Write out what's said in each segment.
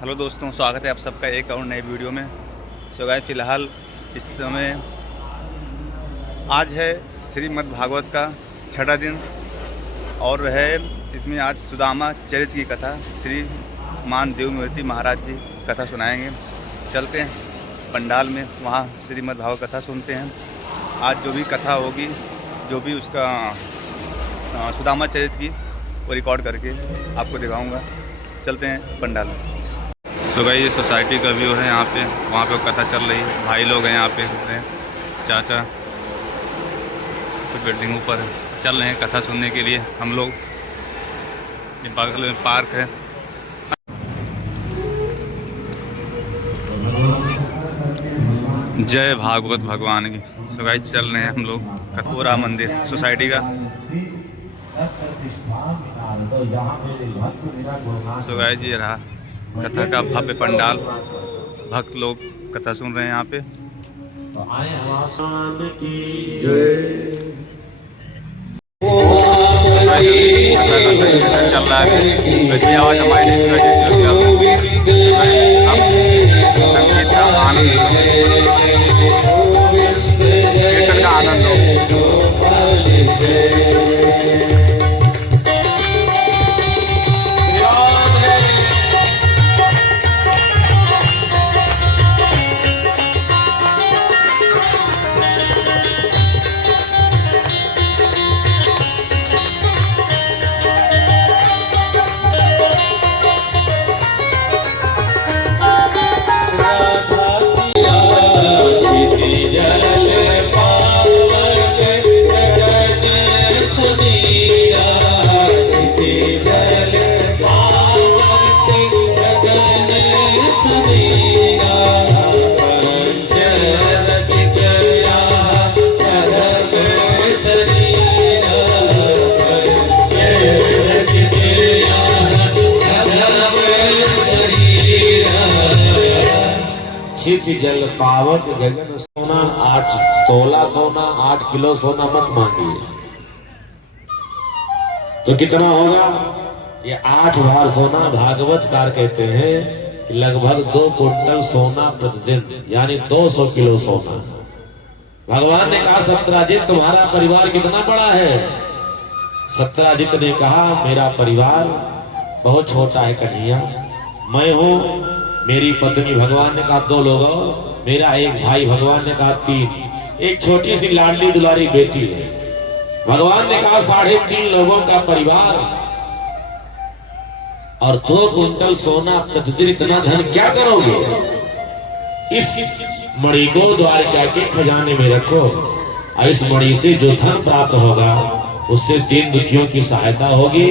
Hello दोस्तों, स्वागत है आप सबका एक और नई वीडियो में। सो गाइस, फ़िलहाल इस समय आज है श्रीमद् भागवत का छठा दिन और वह इसमें आज सुदामा चरित्र की कथा श्री मान देवमूर्ति महाराज जी कथा सुनाएंगे। चलते हैं पंडाल में, वहाँ श्रीमद् भागवत कथा सुनते हैं। आज जो भी कथा होगी, जो भी उसका सुदामा चरित्र की, वो रिकॉर्ड करके आपको दिखाऊंगा। चलते हैं पंडाल में। सो गाइस, ये सोसाइटी का व्यू है यहाँ पे। वहाँ पे कथा चल रही है, भाई लोग हैं यहाँ पे, चाचा तो बिल्डिंग ऊपर चल रहे हैं कथा सुनने के लिए। हम लोग ये बगल में पार्क है। जय भागवत भगवान की। सो गाइस, चल रहे हैं हम लोग कटोरा मंदिर सोसाइटी का। सो गाइस, ये रहा कथा का भव्य पंडाल। भक्त लोग कथा सुन रहे हैं यहाँ पे। चल रहा है, वैसी आवाज हमारी नहीं सुनाई देती। हम संगीत का आनंद, कीर्तन का आनंद लो। जल पावत गगन सोना, 8 तोला सोना, 8 किलो सोना मत मांगिए। तो कितना होगा? ये 8 भार सोना। भागवतकार कहते हैं कि लगभग 2 कुंटल सोना प्रतिदिन, यानी 200 किलो सोना। भगवान ने कहा, सत्यराजित तुम्हारा परिवार कितना बड़ा है? सत्यराजित ने कहा, मेरा परिवार बहुत छोटा है कन्हैया। मैं हूँ, मेरी पत्नी, भगवान ने कहा 2 लोग, मेरा एक भाई, भगवान ने कहा 3, एक छोटी सी लाडली दुलारी बेटी है। भगवान ने कहा 3.5 लोगों का परिवार और 2 कुंटल सोना प्रतिदिन। इतना धन क्या करोगे? इस मणि को द्वारका के खजाने में रखो और इस मणि से जो धन प्राप्त होगा उससे दीन दुखियों की सहायता होगी,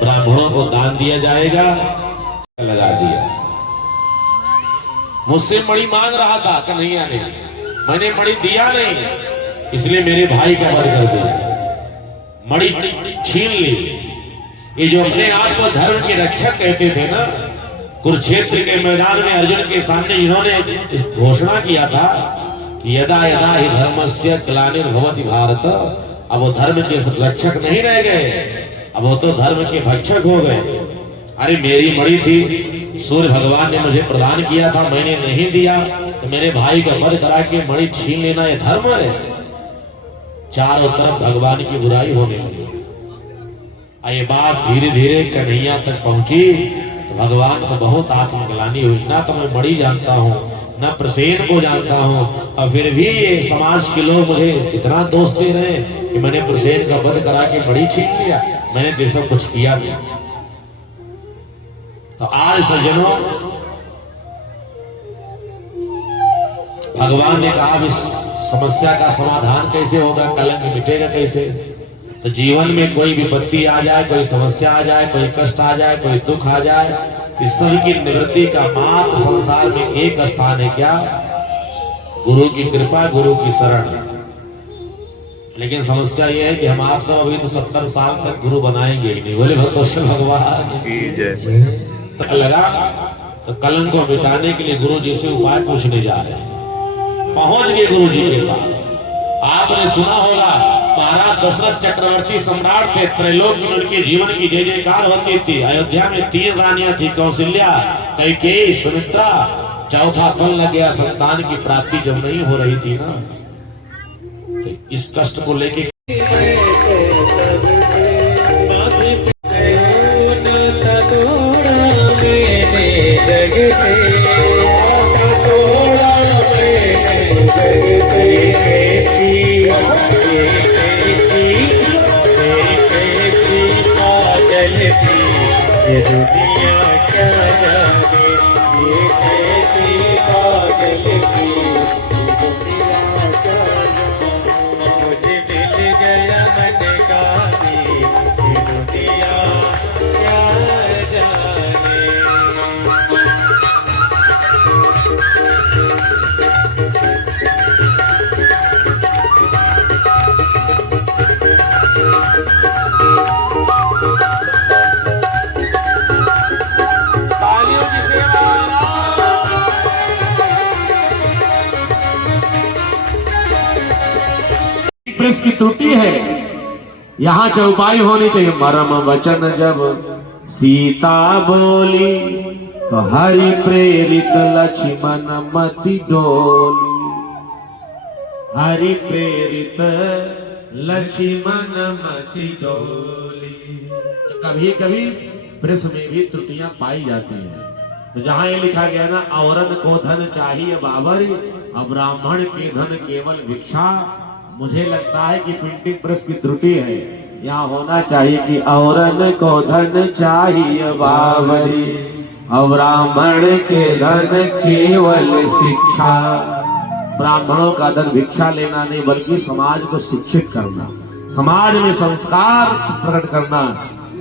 ब्राह्मणों को दान दिया जाएगा। लगा दिया। मुझसे मणि मांग रहा था कन्हैया ने, मैंने मणि दिया नहीं, इसलिए मेरे भाई का वध कर दिया, मणि छीन ली। ये जो अपने आप को धर्म के रक्षक कहते थे ना, कुरुक्षेत्र के मैदान में अर्जुन के सामने इन्होंने घोषणा किया था कि यदा यदा ही धर्मस्य ग्लानिर्भवति भारत। अब वो धर्म के रक्षक नहीं रह गए, अब वो तो धर्म के भक्षक हो गए। अरे मेरी मणि थी, सूर्य भगवान ने मुझे प्रदान किया था, मैंने नहीं दिया, तो मेरे भाई का वध करा के मणि छीन लेना ये धर्म है? चारों तरफ भगवान की बुराई होने लगी। ये बात धीरे धीरे कन्हैया तक पहुंची तो भगवान को बहुत आत्मग्लानि हुई। ना तो मैं मणि जानता हूँ, ना प्रसेन को जानता हूँ, और फिर भी ये समाज के लोग मुझे इतना दोष दे रहे हैं कि मैंने प्रसेन का वध करा के मणि छीन लिया। मैंने देशों कुछ किया नहीं। तो आज सज्जनों, भगवान ने कहा इस समस्या का समाधान कैसे होगा, कलंक मिटेगा कैसे? तो जीवन में कोई विपत्ति आ जाए, कोई समस्या आ जाए, कोई कष्ट आ जाए, कोई दुख आ जाए, इस सभी की निवृत्ति का मात्र संसार में एक स्थान है, क्या? गुरु की कृपा, गुरु की शरण। लेकिन समस्या यह है कि हम आप सब अभी तो 70 साल तक गुरु बनाएंगे ही नहीं। बोले भगवान की जय। लगा तो कलंक को मिटाने के लिए गुरु जी से उपाय पूछने जा रहे हैं। पहुंच गए गुरु जी के पास। आपने सुना होगा महाराज दशरथ चक्रवर्ती सम्राट थे, त्रैलोक में उनके जीवन की जय जयकार होती थी। अयोध्या में 3 रानियां थी, कौशल्या, कैकेयी सुमित्रा, चौथा फल लग गया संतान की प्राप्ति जब नहीं हो रही थी ना, तो इस कष्ट को लेके ये दुनिया क्या जाने, ये कैसी पागल की दुनिया क्या जाने। मुझे मिल गया मन का भी, ये दुनिया क्या जाने। प्रेस की त्रुटि है, यहाँ चौपाई होनी चाहिए। मरम वचन जब सीता बोली, तो हरि प्रेरित लक्ष्मण मति डोली। हरि प्रेरित लक्ष्मण मति डोली। तो कभी कभी प्रेस में भी त्रुटियां पाई जाती हैं। तो जहां ये लिखा गया ना, औरन को धन चाहिए बाबर, अब ब्राह्मण के धन केवल भिक्षा, मुझे लगता है कि प्रिंटिंग प्रेस की त्रुटि है। यहाँ होना चाहिए कि औरन को धन चाहिए बाबरी, और ब्राह्मण के धन केवल शिक्षा। ब्राह्मणों का धन भिक्षा लेना नहीं, बल्कि समाज को शिक्षित करना, समाज में संस्कार प्रकट करना,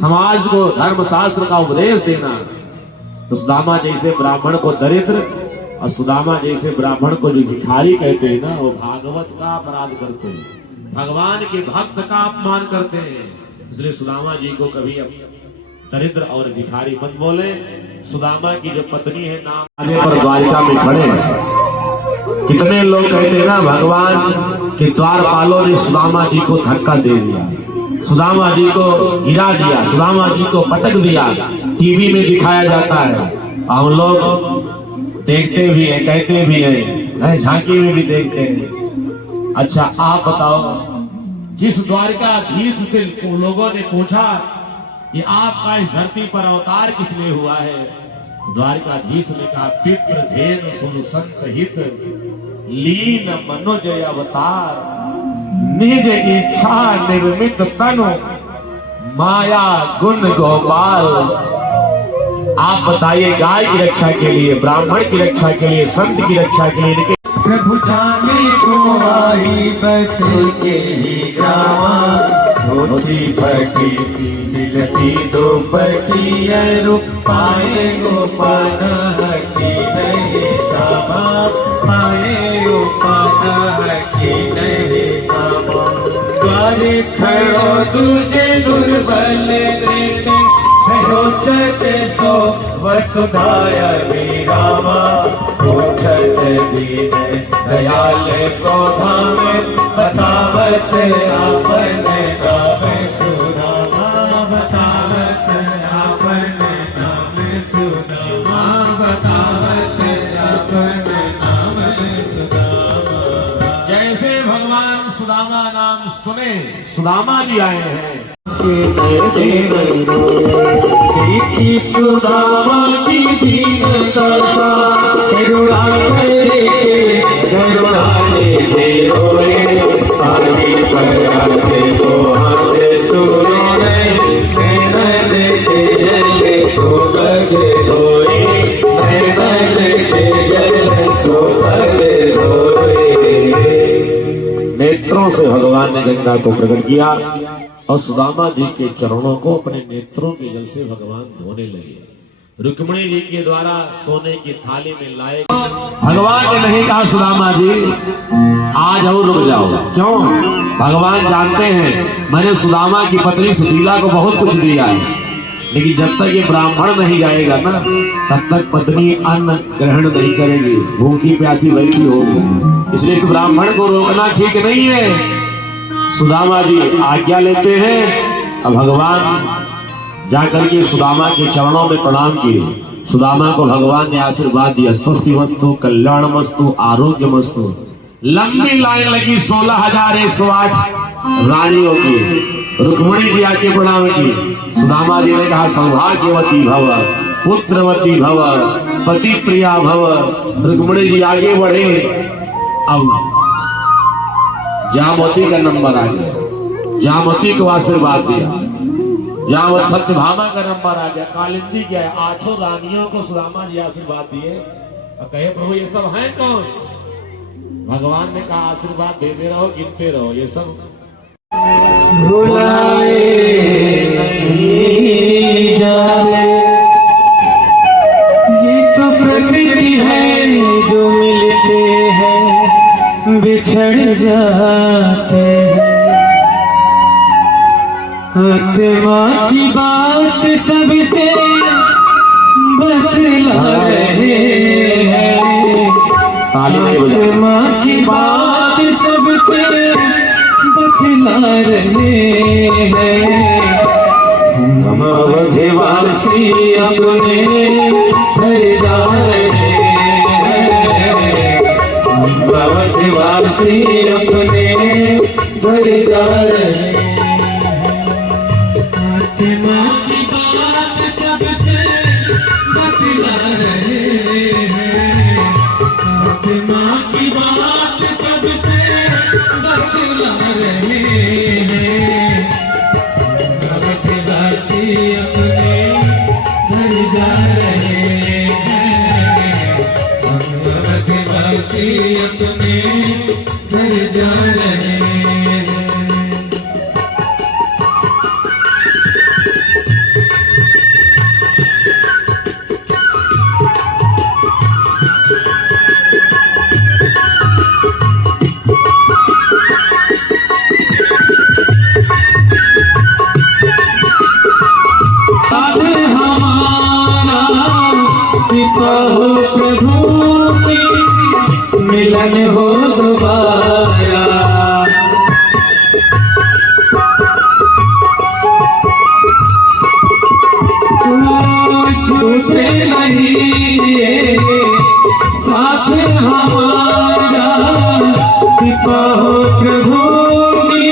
समाज को धर्म शास्त्र का उपदेश देना। तो सुदामा जैसे ब्राह्मण को दरिद्र और सुदामा जैसे ब्राह्मण को जो भिखारी कहते हैं ना, वो भागवत का अपराध करते हैं, भगवान के भक्त का अपमान करते हैं। इसलिए सुदामा जी को कभी दरिद्र और भिखारी मत बोले। सुदामा की जो पत्नी है नाम आगे पर द्वारिका में खड़े हैं। कितने लोग कहते हैं ना, भगवान के द्वारपालों ने सुदामा जी को धक्का दे दिया, सुदामा जी को गिरा दिया, सुदामा जी को पटक दिया। टीवी में दिखाया जाता है, हम लोग देखते भी हैं, कहते भी हैं, झांकी में भी देखते हैं। अच्छा आप बताओ, जिस द्वारकाधीश से लोगों ने पूछा कि आपका इस धरती पर अवतार किस लिए हुआ है, द्वारकाधीश ने कहा पितृ धेनु सुन संत हित, लीन मनोजय अवतार, निज इच्छा निर्मित तनु, माया गुण गोपाल। आप बताइए, गाय की रक्षा के लिए, ब्राह्मण की रक्षा के लिए, संत की रक्षा के लिए, प्रभु जाने को आई बस के ही ग्रामा, धोती फटी सी सिलती दोपटी, रूप पाए गोपाल की नहीं सामा, पाए गोपाल की नहीं सामा। द्वारे खड़ो तुझे दुर्बल देते, रोचत सो वसुधाय विरामा, पूछत दीन दयाल को धाम, बतावत आपन नाम सुदामा, बतावत आपन नाम सुदामा, बतावत आपन नाम सुदामा। जैसे भगवान सुदामा नाम सुने, सुदामा जी आए हैं। सुदामा की दीन दशा, करुणा करे करुणाने दे रोए, आदि पराते को हाथ चुरे, नैन के जल सोबग धोए, नैन के जल सोबग धोए। नेत्रों से भगवान ने गंगा को प्रकट किया और सुदामा जी के चरणों को अपने नेत्रों के जल से भगवान धोने लगे। रुक्मिणी जी के द्वारा सोने की थाली में लाए। भगवान ने नहीं कहा सुदामा जी आज और रुक जाओ, क्यों? भगवान जानते हैं मैंने सुदामा की पत्नी सुशीला को बहुत कुछ दिया है, लेकिन जब तक ये ब्राह्मण नहीं जाएगा ना, तब तक पत्नी अन्न ग्रहण नहीं करेगी, भूखी प्यासी बैठी होगी। इसलिए इस ब्राह्मण को रोकना ठीक नहीं है। सुदामा जी आज्ञा लेते हैं और भगवान जाकर के सुदामा के चरणों में प्रणाम किए। सुदामा को भगवान ने आशीर्वाद दिया, स्वस्तिमस्तु, कल्याणमस्तु, आरोग्यमस्तु। लंबी लाइन लगी 16,108 रानियों की। रुक्मिणी जी आके प्रणाम की। सुदामा जी ने कहा सौभाग्यवती भव, पुत्रवती भव, पति प्रिया भव। रुक्मिणी जी आगे बढ़े। अब जामवती का नंबर आ गया, जामवती को आशीर्वाद दिया। जामवत सत्यभामा का नंबर आ गया। कालिंदी क्या है, 8 रानियों को सुदामा जी आशीर्वाद दिए। और कहे प्रभु ये सब हैं कौन? भगवान ने कहा आशीर्वाद देते रहो, गिनते रहो। ये सब बुलाए नहीं जाते, ये तो प्रकृति है जो मिलते हैं बिछड़ जाते हैं। आत्मा की बात सबसे बतला रहे हैं, आत्मा की बात सबसे बतला रहे हैं। हम अवधवासी अपने घर जा रहे हैं, हम अवधवासी अपने घर जा रहे हैं। आत्मा की बात सबसे बतला रहे हैं, आत्मा की बात सबसे बतला रहे हैं। अवधवासी अपने घर जा रहे हैं, हम अवधवासी अपने घर जा रहे हैं। कृपा हो प्रभु की, मिलन हो दोबारा। छूटे नहीं साथ हमारा, कृपा हो प्रभु की,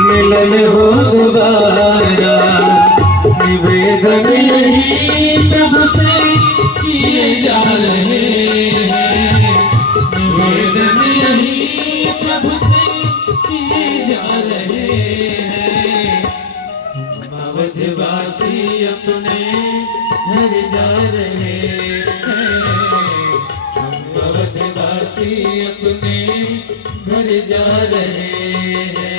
मिलन हो दोबारा। निवेदन यही प्रभु से किए जा रहे हैं, निवेदन यही प्रभु से किए जा रहे हैं। अवधवासी अपने घर जा रहे हैं, हम अवधवासी अपने घर जा रहे हैं।